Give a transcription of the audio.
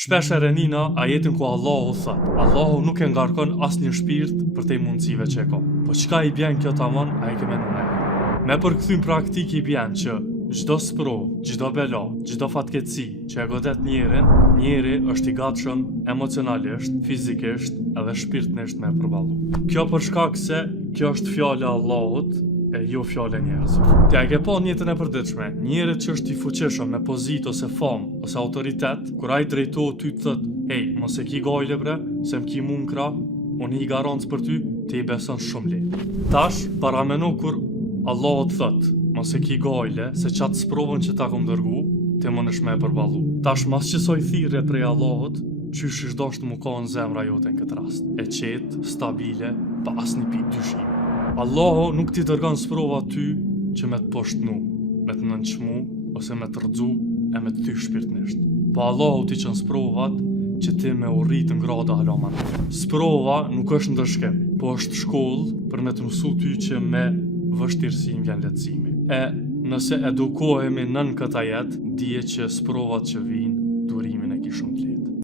Shpesh e renina ajetin ku Allahu thot: Allahu nuk e ngarkon asnjë shpirt për te mundësive që e ka. Po çka i bjen kjo tamam, ai ke menuar. Me përkthym praktik i bjen që çdo sprovë, çdo bela, çdo fatkeqësi që e godet njeri është i gatshëm emocionalisht, fizikisht edhe shpirtnisht me përballu. Kjo për shkak se kjo është fjala e Allahut e jo fjala e njerëzve. Ti a ke pa në jetën e përditshme, njeri që është i fuqishëm me pozitë ose famë ose autoritet, kur ai drejtohet ty të thot: "Ej, mos e ki gajle bre, se m'ki mu m'kra, unë i garancë për ty", ti i beson shumë lehtë. Tash, paramendo kur Allah të thot: "Mos e ki gajle, se qatë sprovën që ta kom dërgu, ti më nësh me përballu". Tash, mas që soj thirrje prej Allahut, qysh ish dashtë mu ka në zemra jote në këtë rast. E qetë, stabile, pa asnjë pikë dyshimi. Allahu nuk ti dërgon sprova ty që me të poshtnu, me të nënçmu, ose me të rëdzu, e me të thysh shpirtnisht. Po Allahu ti qënë sprovat që ti me u rritë në grada halaman. Sprova nuk është ndërshkem, po është shkollë për me të mësu ty që me vështirësim vjen lehtësimi. E nëse edukohemi nën këta jetë, dije që sprovat që vinë